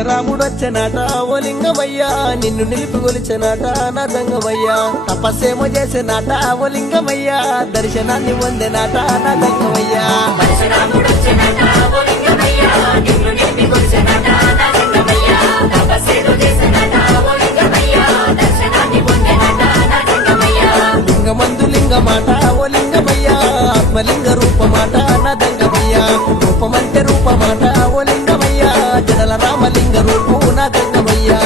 పరశురాముడు వచ్చనాట ఓ లింగమయ్యా నిన్ను నిలిపి గొలిచనాట నా దంగమయ్యా తపస్సేమో చేసినాట ఓ లింగమయ్యా దర్శనాన్ని పొందినాట నా దంగమయ్యా లింగమందు లింగమాట ఓ లింగమయ్యా ఆత్మలింగ రూపమాట నా దంగమయ్యా రూపమంటే రూపమాట ఓ లింగమయ్యా జనల రామలింగ రూపు నా దంగమయ్యా